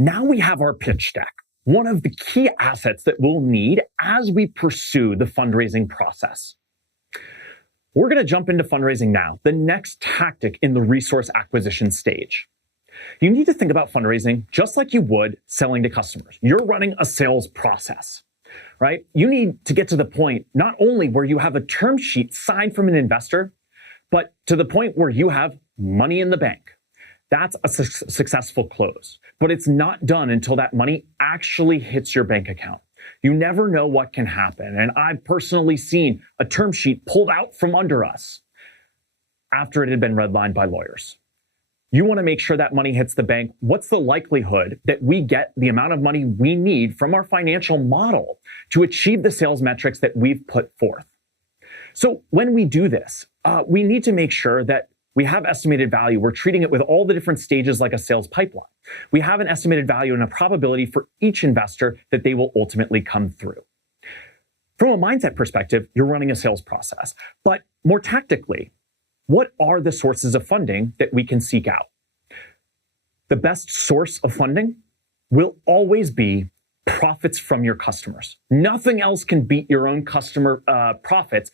Now we have our pitch deck, one of the key assets that we'll need as we pursue the fundraising process. We're going to jump into fundraising now, the next tactic in the resource acquisition stage. You need to think about fundraising just like you would selling to customers. You're running a sales process, right? You need to get to the point not only where you have a term sheet signed from an investor, but to the point where you have money in the bank. That's a successful close, but it's not done until that money actually hits your bank account. You never know what can happen. And I've personally seen a term sheet pulled out from under us after it had been redlined by lawyers. You want to make sure that money hits the bank. What's the likelihood that we get the amount of money we need from our financial model to achieve the sales metrics that we've put forth? So when we do this, we need to make sure that we have estimated value. We're treating it with all the different stages like a sales pipeline. We have an estimated value and a probability for each investor that they will ultimately come through. From a mindset perspective, you're running a sales process. But more tactically, what are the sources of funding that we can seek out? The best source of funding will always be profits from your customers. Nothing else can beat your own customer profits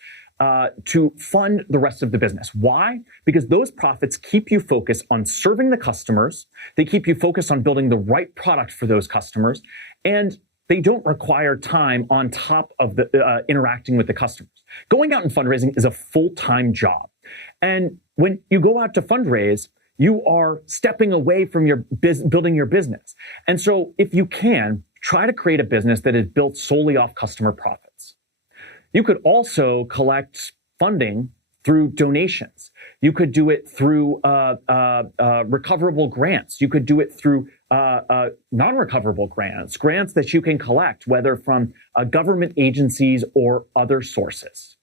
to fund the rest of the business. Why? Because those profits keep you focused on serving the customers. They keep you focused on building the right product for those customers. And they don't require time on top of the interacting with the customers. Going out and fundraising is a full-time job. And when you go out to fundraise, you are stepping away from your building your business. And so if you can, try to create a business that is built solely off customer profits. You could also collect funding through donations. You could do it through recoverable grants. You could do it through non-recoverable grants, grants that you can collect, whether from government agencies or other sources.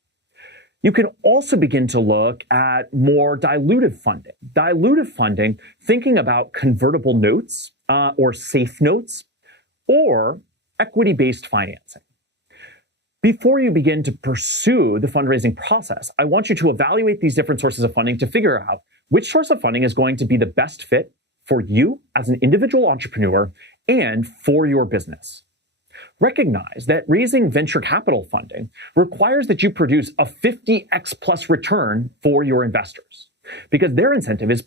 You can also begin to look at more dilutive funding. Dilutive funding, thinking about convertible notes or safe notes or equity-based financing. Before you begin to pursue the fundraising process, I want you to evaluate these different sources of funding to figure out which source of funding is going to be the best fit for you as an individual entrepreneur and for your business. Recognize that raising venture capital funding requires that you produce a 50x plus return for your investors, because their incentive is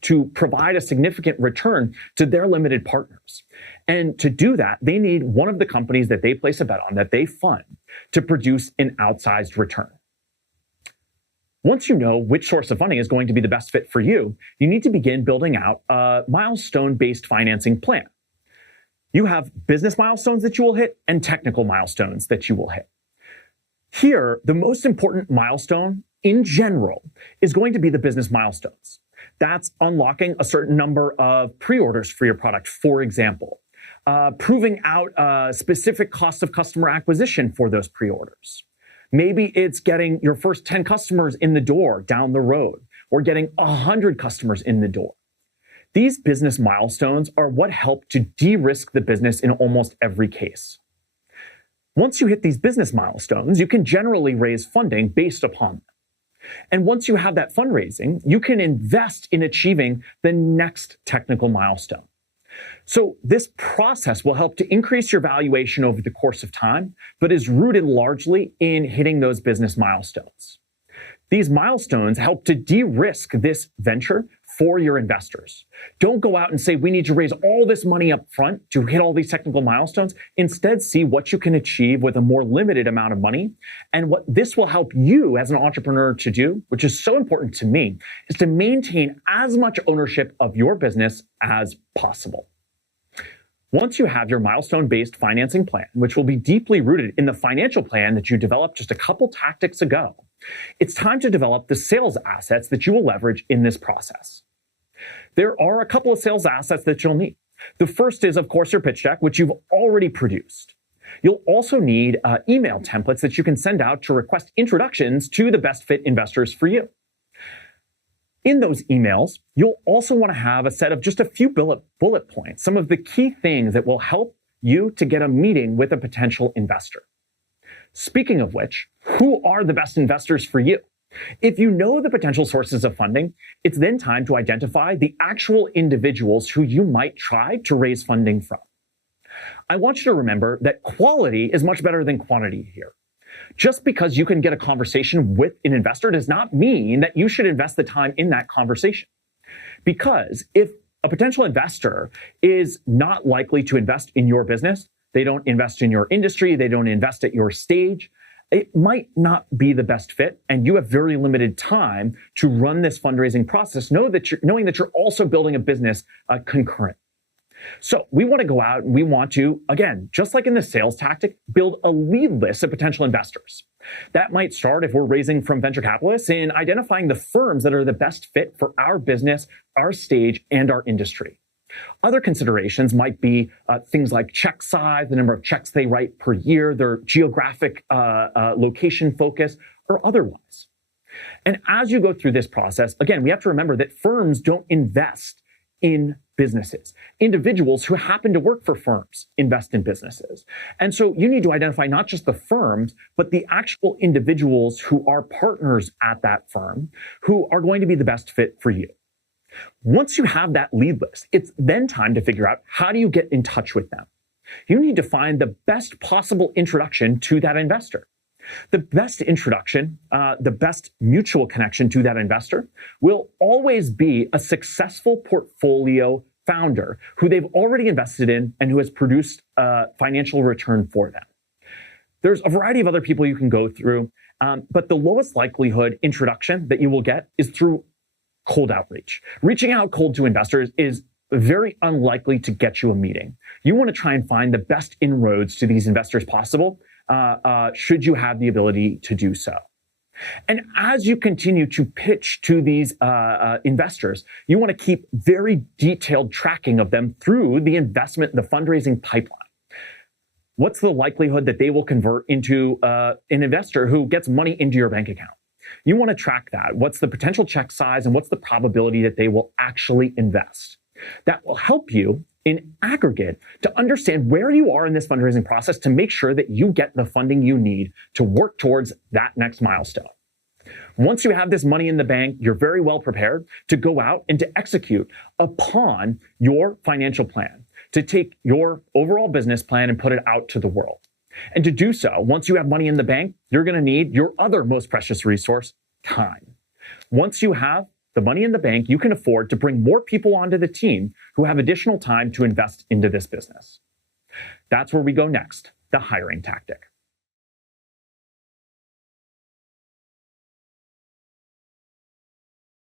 to provide a significant return to their limited partners. And to do that, they need one of the companies that they place a bet on, that they fund, to produce an outsized return. Once you know which source of funding is going to be the best fit for you, you need to begin building out a milestone-based financing plan. You have business milestones that you will hit and technical milestones that you will hit. Here, the most important milestone in general is going to be the business milestones. That's unlocking a certain number of pre-orders for your product, for example. Proving out a specific cost of customer acquisition for those pre-orders. Maybe it's getting your first 10 customers in the door down the road, or getting 100 customers in the door. These business milestones are what help to de-risk the business in almost every case. Once you hit these business milestones, you can generally raise funding based upon them. And once you have that fundraising, you can invest in achieving the next technical milestone. So this process will help to increase your valuation over the course of time, but is rooted largely in hitting those business milestones. These milestones help to de-risk this venture for your investors. Don't go out and say, we need to raise all this money up front to hit all these technical milestones. Instead, see what you can achieve with a more limited amount of money. And what this will help you as an entrepreneur to do, which is so important to me, is to maintain as much ownership of your business as possible. Once you have your milestone-based financing plan, which will be deeply rooted in the financial plan that you developed just a couple tactics ago, it's time to develop the sales assets that you will leverage in this process. There are a couple of sales assets that you'll need. The first is, of course, your pitch deck, which you've already produced. You'll also need email templates that you can send out to request introductions to the best fit investors for you. In those emails, you'll also want to have a set of just a few bullet points, some of the key things that will help you to get a meeting with a potential investor. Speaking of which, who are the best investors for you? If you know the potential sources of funding, it's then time to identify the actual individuals who you might try to raise funding from. I want you to remember that quality is much better than quantity here. Just because you can get a conversation with an investor does not mean that you should invest the time in that conversation. Because if a potential investor is not likely to invest in your business, they don't invest in your industry, they don't invest at your stage, it might not be the best fit, and you have very limited time to run this fundraising process, knowing that you're also building a business concurrent. So we want to go out and we want to, again, just like in the sales tactic, build a lead list of potential investors. That might start, if we're raising from venture capitalists, in identifying the firms that are the best fit for our business, our stage, and our industry. Other considerations might be things like check size, the number of checks they write per year, their geographic location focus, or otherwise. And as you go through this process, again, we have to remember that firms don't invest in businesses. Individuals who happen to work for firms invest in businesses. And so you need to identify not just the firms, but the actual individuals who are partners at that firm who are going to be the best fit for you. Once you have that lead list, it's then time to figure out, how do you get in touch with them? You need to find the best possible introduction to that investor. The best introduction, the best mutual connection to that investor will always be a successful portfolio founder who they've already invested in and who has produced a financial return for them. There's a variety of other people you can go through, but the lowest likelihood introduction that you will get is through cold outreach. Reaching out cold to investors is very unlikely to get you a meeting. You want to try and find the best inroads to these investors possible, should you have the ability to do so. And as you continue to pitch to these investors, you want to keep very detailed tracking of them through the investment, the fundraising pipeline. What's the likelihood that they will convert into an investor who gets money into your bank account? You want to track that. What's the potential check size and what's the probability that they will actually invest? That will help you in aggregate to understand where you are in this fundraising process to make sure that you get the funding you need to work towards that next milestone. Once you have this money in the bank, you're very well prepared to go out and to execute upon your financial plan, to take your overall business plan and put it out to the world. And to do so, once you have money in the bank, you're going to need your other most precious resource, time. Once you have the money in the bank, you can afford to bring more people onto the team who have additional time to invest into this business. That's where we go next, the hiring tactic.